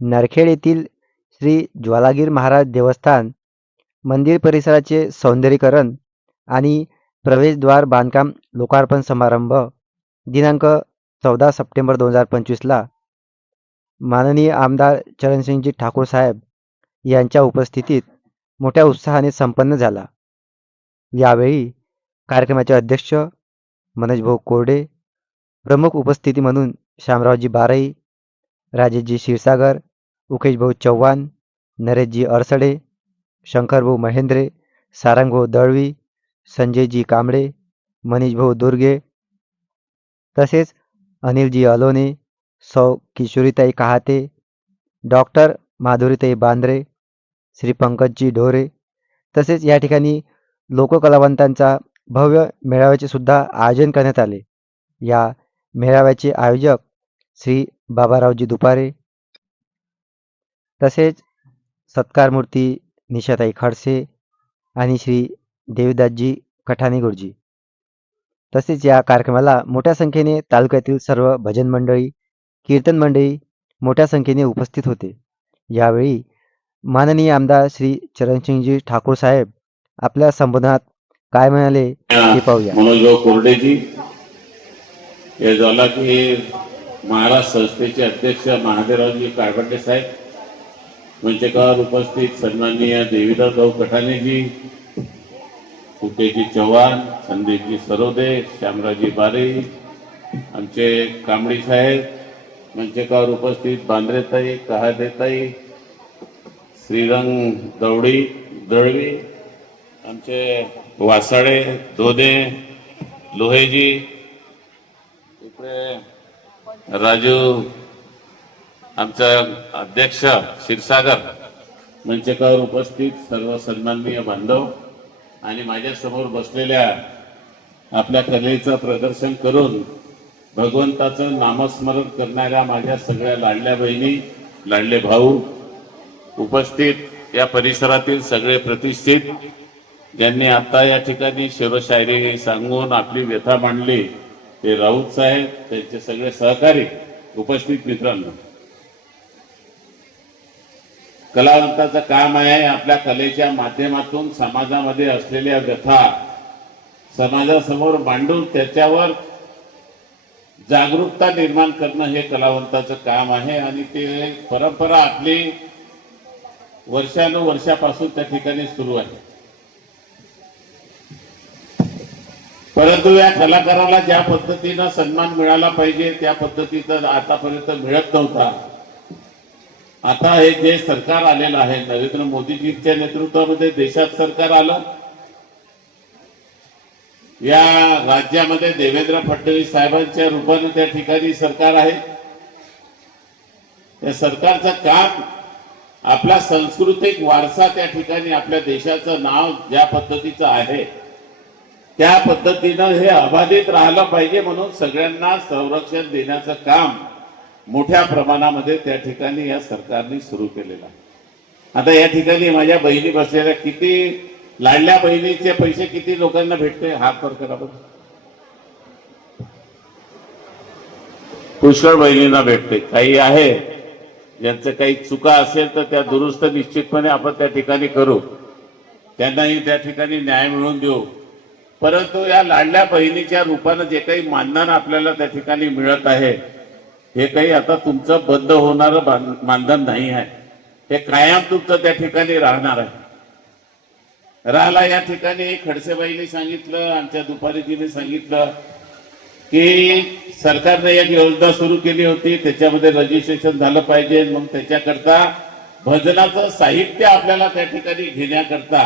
नरखेड येथील श्री ज्वालागीर महाराज देवस्थान मंदिर परिसराचे सौंदर्यीकरण आणि प्रवेशद्वार बांधकाम लोकार्पण समारंभ दिनांक चौदा सप्टेंबर दोन हजार पंचवीसला माननीय आमदार चरणसिंगजी ठाकूर साहेब यांच्या उपस्थितीत मोठ्या उत्साहाने संपन्न झाला. यावेळी कार्यक्रमाचे अध्यक्ष मनोजभाऊ कोरडे प्रमुख उपस्थिती म्हणून श्यामरावजी बारई राजेशजी क्षीरसागर उकेशभाऊ चव्हाण नरेशजी अडसडे शंकरभाऊ महेंद्रे सारंगभाऊ दळवी संजयजी कांबळे मनीषभाऊ दुर्गे तसेच अनिलजी अलोने सौ किशोरीताई कहाते डॉक्टर माधुरीताई बांद्रे श्री पंकजजी ढोरे तसेच या ठिकाणी लोककलावंतांचा भव्य मेळाव्याचे सुद्धा आयोजन करण्यात आले. या मेळाव्याचे आयोजक श्री बाबारावजी दुपारे तसेच सत्कार मूर्ती निशाताई खडसे आणि श्री देवीदासजी कठाणे गुरुजी तसेच या कार्यक्रमाला मोठ्या संख्येने तालुक्यातील सर्व भजन मंडळी कीर्तन मंडळी मोठ्या संख्येने उपस्थित होते. यावेळी माननीय आमदार श्री चरणसिंगजी ठाकूर साहेब आपल्या संबोधनात काय म्हणाले ते पाहूया. मनोजभाऊ कोरडेजी हे झाला की महाराज संस्थेचे अध्यक्ष महादेवरावजी काळबंडे साहेब मंचकावर उपस्थित सन्माननीय देवीदास भाऊ कठाणेजी फुकेजी चव्हाण संदीपजी सरोदे श्यामराजी बारे आमचे कांबळी साहेब मंचकावर उपस्थित बांद्रेताई कहादेताई श्रीरंग दवडी दळवी आमचे वासाडे दोदे लोहेजी इकडे राजू आमचा अध्यक्ष क्षीरसागर मंचकावर उपस्थित सर्व सन्माननीय बांधव आणि माझ्यासमोर बसलेल्या आपल्या कलेचं प्रदर्शन करून भगवंताचं नामस्मरण करणाऱ्या माझ्या सगळ्या लाडल्या बहिणी लाडले भाऊ उपस्थित या परिसरातील सगळे प्रतिष्ठित ज्यांनी आता या ठिकाणी शिवशायरी सांगून आपली व्यथा मांडली ते राऊत साहेब त्यांचे सगळे सहकारी उपस्थित मित्रांनो. कलावंताचं काम आहे आपल्या कलेच्या माध्यमातून समाजामध्ये असलेल्या व्यथा समाजासमोर मांडून त्याच्यावर जागरूकता निर्माण करणं हे कलावंताचं काम आहे आणि ते परंपरा आपली वर्षानुवर्षापासून त्या ठिकाणी सुरू आहे. परंतु या कलाकाराला ज्या पद्धतीनं सन्मान मिळाला पाहिजे त्या पद्धतीचा आतापर्यंत मिळत नव्हता. आता हे जे सरकार आलेलं आहे नरेंद्र मोदीजींच्या नेतृत्वामध्ये देशात सरकार आलं. या राज्यामध्ये देवेंद्र फडणवीस साहेबांच्या रूपाने त्या ठिकाणी सरकार आहे. या सरकारचं काम आपला सांस्कृतिक वारसा त्या ठिकाणी आपल्या देशाचं नाव ज्या पद्धतीचं आहे त्या पद्धतीनं हे अबाधित राहिलं पाहिजे म्हणून सगळ्यांना संरक्षण देण्याचं काम मोठ्या प्रमाणामध्ये त्या ठिकाणी या सरकारने सुरू केलेला आहे. आता या ठिकाणी माझ्या बहिणी बसलेल्या किती लाडल्या बहिणीचे पैसे किती लोकांना भेटते हात वर करा पुष्कळ बहिणींना भेटते काही आहे ज्यांचं काही चुका असेल तर त्या दुरुस्त निश्चितपणे आपण त्या ठिकाणी करू. त्यांनाही त्या ठिकाणी न्याय मिळवून देऊ. परंतु या लाडल्या बहिणीच्या रूपानं जे काही मानधन आपल्याला त्या ठिकाणी मिळत आहे हे काही आता तुमचं बंद होणारं मानधन नाही आहे. हे कायम तुमचं त्या ठिकाणी राहणार आहे. राहिला या ठिकाणी खडसेबाईने सांगितलं आमच्या दुपारीजीने सांगितलं की सरकारने एक योजना सुरू केली होती त्याच्यामध्ये रजिस्ट्रेशन झालं पाहिजे. मग त्याच्याकरता भजनाचं साहित्य आपल्याला त्या ठिकाणी घेण्याकरता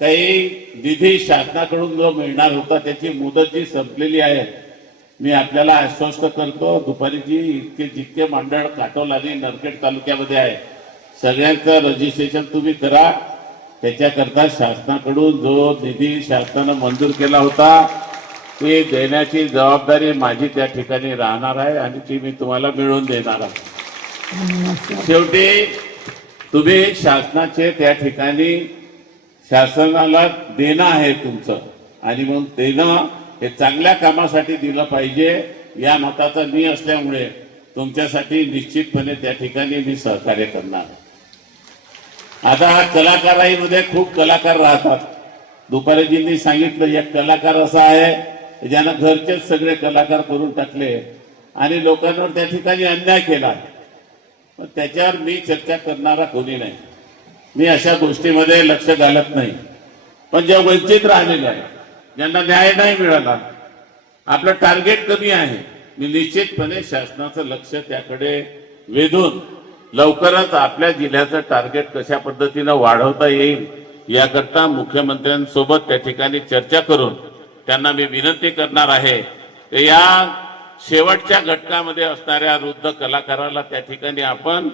काही निधी शासनाकडून जो मिळणार होता त्याची मुदत जी संपलेली आहे. मी आपल्याला आश्वस्त करतो दुपारी जी इतके जितके मंडळ काटोल आणि नरखेड तालुक्यामध्ये आहे सगळ्यांचं रजिस्ट्रेशन तुम्ही करा. त्याच्याकरता शासनाकडून जो निधी शासनानं मंजूर केला होता ती देण्याची जबाबदारी माझी त्या ठिकाणी राहणार आहे आणि ती मी तुम्हाला मिळवून देणार आहे. शेवटी तुम्ही शासनाचे त्या ठिकाणी शासनाला देणं आहे तुमचं आणि मग देणं हे चांगल्या कामासाठी दिलं पाहिजे या मताचा मी असल्यामुळे तुमच्यासाठी निश्चितपणे त्या ठिकाणी मी सहकार्य करणार आता आता कलाकाराईमध्ये खूप कलाकार राहतात. दुपारीजींनी सांगितलं एक कलाकार असा आहे ज्यानं घरचेच सगळे कलाकार करून टाकले आणि लोकांवर त्या ठिकाणी अन्याय केला. पण त्याच्यावर मी चर्चा करणारा कोणी नाही. मी अशा गोष्टीमध्ये लक्ष घालत नाही. पण ज्या वंचित राहिलेलं आहे ज्यांना न्याय नाही मिळाला. आपलं टार्गेट कमी आहे. मी निश्चितपणे शासनाचं लक्ष त्याकडे वेधून लवकरच आपल्या जिल्ह्याचं टार्गेट कशा पद्धतीनं वाढवता येईल याकरता मुख्यमंत्र्यांसोबत त्या ठिकाणी चर्चा करून त्यांना मी विनंती करणार आहे. या शेवटच्या घटकामध्ये असणाऱ्या वृद्ध कलाकाराला त्या ठिकाणी आपण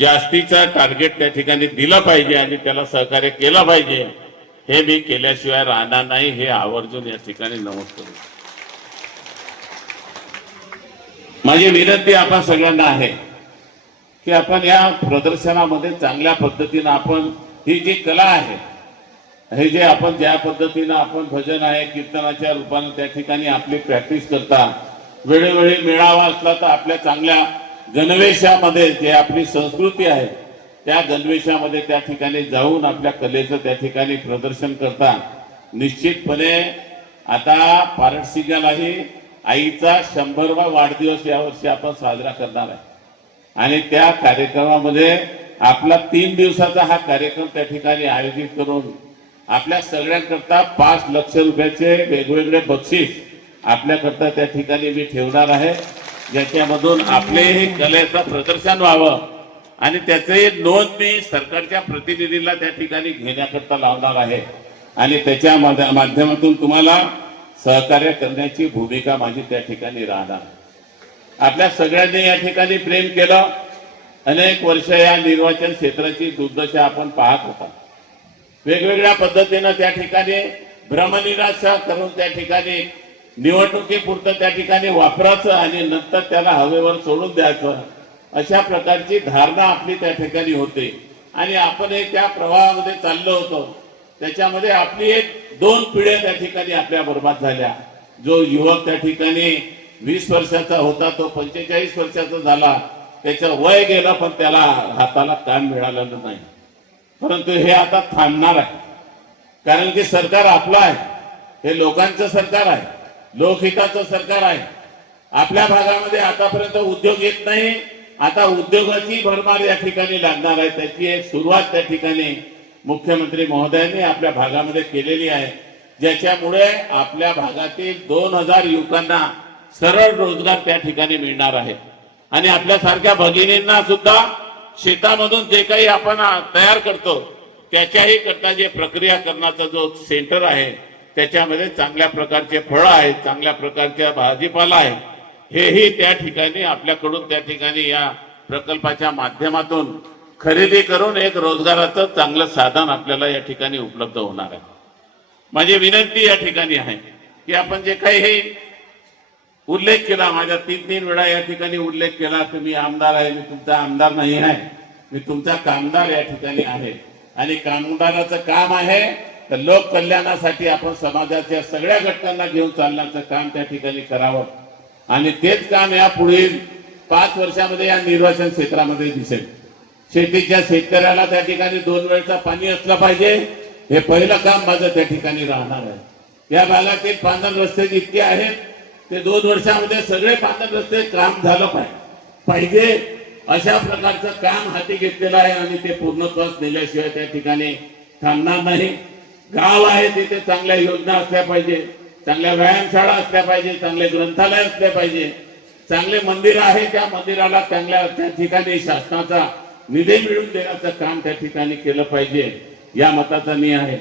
जास्तीचा टार्गेट त्या ठिकाणी दिलं पाहिजे आणि त्याला सहकार्य केलं पाहिजे. हे मी केल्याशिवाय राहणार नाही हे आवर्जून या ठिकाणी नमूद करू. माझी विनंती आपण सगळ्यांना आहे की आपण या प्रदर्शनामध्ये चांगल्या पद्धतीनं आपण ही जी कला आहे हे जे आपण ज्या पद्धतीनं आपण भजन आहे कीर्तनाच्या रूपाने त्या ठिकाणी आपली प्रॅक्टिस करता वेळोवेळी मेळावा असला तर आपल्या चांगल्या गणवेशामध्ये जे आपली संस्कृती आहे त्या गणवेशामध्ये त्या ठिकाणी जाऊन आपल्या कलेचं त्या ठिकाणी प्रदर्शन करता निश्चितपणे आता पारडसिंगालाही आईचा शंभरवा वाढदिवस यावर्षी आपण साजरा करणार आहे. आणि त्या कार्यक्रमामध्ये आपला तीन दिवसाचा हा कार्यक्रम त्या ठिकाणी आयोजित करून आपल्या सगळ्यांकरता पाच लक्ष रुपयाचे वेगवेगळे बक्षीस आपल्याकरता त्या ठिकाणी मी ठेवणार आहे. ज्याच्यामधून आपले कलेचं प्रदर्शन व्हावं. आणि त्याचे नोंद मी सरकारच्या प्रतिनिधीला त्या ठिकाणी घेण्याकरता लावणार आहे. आणि त्याच्या माध्यमातून तुम्हाला सहकार्य करण्याची भूमिका माझी त्या ठिकाणी राहणार. आपल्या सगळ्यांनी या ठिकाणी प्रेम केलं. अनेक वर्ष या निर्वाचन क्षेत्राची दुर्दशा आपण पाहत होता. वेगवेगळ्या पद्धतीनं त्या ठिकाणी भ्रमनिराशा करून त्या ठिकाणी निवडणुकीपुरतं त्या ठिकाणी वापरायचं आणि नंतर त्याला हवेवर सोडून द्यायचं. अशा प्रकारची धारणा आपली त्या ठिकाणी होते. आणि आपण एक त्या प्रवाहामध्ये चाललो होतो. त्याच्यामध्ये आपली एक दोन पिढ्या त्या ठिकाणी आपल्या बर्बाद झाल्या. जो युवक त्या ठिकाणी वीस वर्षाचा होता तो पंचेचाळीस वर्षाचा झाला. त्याचं वय गेलं पण त्याला हाताला काम मिळालेलं नाही. परंतु हे आता थांबणार आहे. कारण की सरकार आपलं आहे. हे लोकांचं सरकार आहे. लोकहिताचं सरकार आहे. आपल्या भागामध्ये आतापर्यंत उद्योग येत नाही. आता उद्योगाची भरमार या ठिकाणी लागणार आहे. त्याची एक सुरुवात त्या ठिकाणी मुख्यमंत्री महोदयांनी आपल्या भागामध्ये केलेली आहे. ज्याच्यामुळे आपल्या भागातील दोन हजार युवकांना सरळ रोजगार त्या ठिकाणी मिळणार आहे. आणि आपल्यासारख्या भगिनींना सुद्धा शेतामधून जे काही आपण तयार करतो त्याच्याही करता जे प्रक्रिया करण्याचा जो सेंटर आहे त्याच्यामध्ये चांगल्या प्रकारचे फळं आहेत चांगल्या प्रकारच्या भाजीपाला आहे हेही त्या ठिकाणी आपल्याकडून त्या ठिकाणी या प्रकल्पाच्या माध्यमातून खरेदी करून एक रोजगाराचं चांगलं साधन आपल्याला या ठिकाणी उपलब्ध होणार आहे. माझी विनंती या ठिकाणी आहे की आपण जे काही हे उल्लेख केला माझ्या तीन तीन वेळा या ठिकाणी उल्लेख केला की मी आमदार आहे मी तुमचा आमदार नाही आहे मी तुमचा कामदार या ठिकाणी आहे. आणि कामदाराचं काम आहे तर लोक कल्याणासाठी आपण समाजाच्या सगळ्या घटकांना घेऊन चालण्याचं काम त्या ठिकाणी करावं. आणि तेच काम या पुढील पाच वर्षामध्ये या निर्वाचन क्षेत्रामध्ये दिसेल. शेतीच्या शेतकऱ्याला त्या ठिकाणी दोन वेळचा पाणी असलं पाहिजे. हे पहिलं काम माझं त्या ठिकाणी राहणार आहे. या भागातील पांढर रस्ते जितके आहेत ते दोन वर्षामध्ये सगळे पांढर रस्ते काम झालं पाहिजे. पाहिजे अशा प्रकारचं काम हाती घेतलेलं आहे आणि ते पूर्णत्वास नेल्याशिवाय त्या ठिकाणी थांबणार नाही. गाव आहे तिथे चांगल्या योजना असल्या पाहिजे. चांगल्या व्यायामशाळा असल्या पाहिजे चांगले ग्रंथालय असले पाहिजे. चांगले मंदिर आहे त्या मंदिराला चांगल्या त्या ठिकाणी शासनाचा निधी मिळवून देण्याचं काम त्या ठिकाणी केलं पाहिजे. या मताचा मी आहे.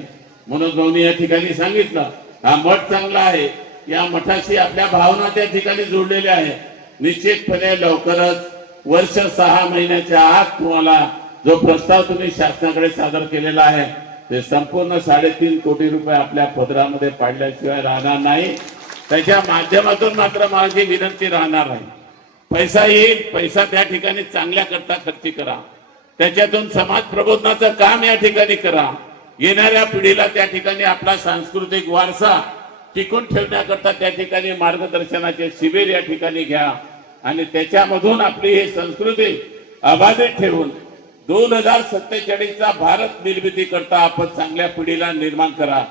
मनोज भाऊनी या ठिकाणी सांगितलं हा मठ चांगला आहे. या मठाशी आपल्या भावना त्या ठिकाणी जोडलेल्या आहे निश्चितपणे लवकरच वर्ष सहा महिन्याच्या आत तुम्हाला जो प्रस्ताव तुम्ही शासनाकडे सादर केलेला आहे ते संपूर्ण साडेतीन कोटी रुपये आपल्या पदरामध्ये पाडल्याशिवाय राहणार नाही. त्याच्या माध्यमातून मात्र माझी विनंती राहणार नाही पैसा येईल पैसा त्या ठिकाणी चांगल्या करता खर्ची करा. त्याच्यातून समाज प्रबोधनाचं काम या ठिकाणी करा. येणाऱ्या पिढीला त्या ठिकाणी आपला सांस्कृतिक वारसा टिकून ठेवण्याकरता त्या ठिकाणी मार्गदर्शनाचे शिबिर या ठिकाणी घ्या. आणि त्याच्यामधून आपली ही संस्कृती अबाधित ठेवून दोन हजार सत्तेचाळीसचा भारत निर्मिती करता आपण चांगल्या पिढीला निर्माण करा.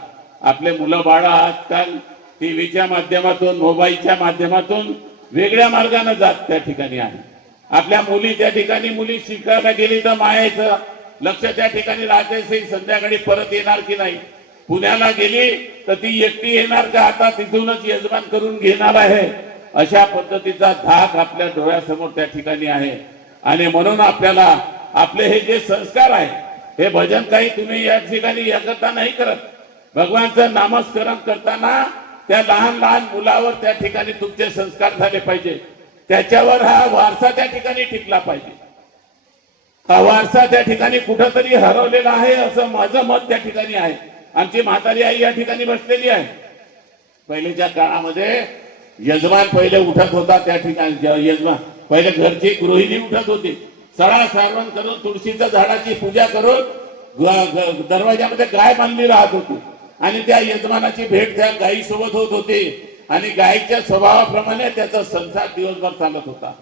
आपले मुलं बाळा आजकाल टीव्हीच्या माध्यमातून मोबाईलच्या माध्यमातून वेगळ्या मार्गाने जात त्या ठिकाणी आहे. आपल्या मुली त्या ठिकाणी मुली शिकायला गेली तर मायाचं लक्ष त्या ठिकाणी राहते संध्याकाळी परत येणार की नाही? पुण्याला गेली तर ती एकटी येणार का? आता तिथूनच यजमान करून घेणार आहे. अशा पद्धतीचा धाक आपल्या डोळ्यासमोर त्या ठिकाणी आहे. आणि म्हणून आपल्याला आपले हे जे संस्कार आहे हे भजन काही तुम्ही या ठिकाणी याकरता नाही करत. भगवानचं नामस्मरण करताना त्या लहान लहान मुलावर त्या ठिकाणी तुमचे संस्कार झाले पाहिजे. त्याच्यावर हा वारसा त्या ठिकाणी टिकला पाहिजे. हा वारसा त्या ठिकाणी कुठंतरी हरवलेला आहे असं माझं मत त्या ठिकाणी आहे. आमची म्हातारी आई या ठिकाणी बसलेली आहे. पहिलेच्या काळामध्ये यजमान पहिले उठत होता त्या ठिकाणी यजमान. पहिले घरची गृहिणी उठत होती. सडा सारवण करून तुळशीच्या झाडाची पूजा करून दरवाजामध्ये गाय बांधली राहत होती. आणि त्या यजमानाची भेट त्या गायी सोबत होत होती. आणि गायीच्या स्वभावाप्रमाणे त्याचा संसार दिवसभर चालत होता.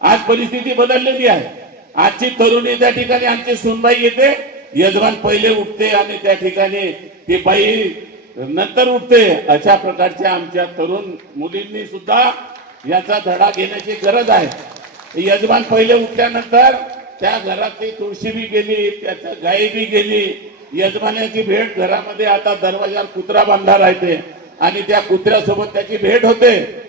आज परिस्थिती बदललेली आहे. आजची तरुणी त्या ठिकाणी आमची सुनबाई येते. यजमान पहिले उठते आणि त्या ठिकाणी ती बाई नंतर उठते. अशा प्रकारच्या आमच्या तरुण मुलींनी सुद्धा याचा धडा घेण्याची गरज आहे. यजमान पहिले उठल्यानंतर त्या घरातली तुळशी बी गेली त्याच्या गायी बी गेली. यजमानाची भेट घरामध्ये आता दरवाजावर कुत्रा बांधा राहते आणि त्या कुत्र्यासोबत त्याची भेट होते.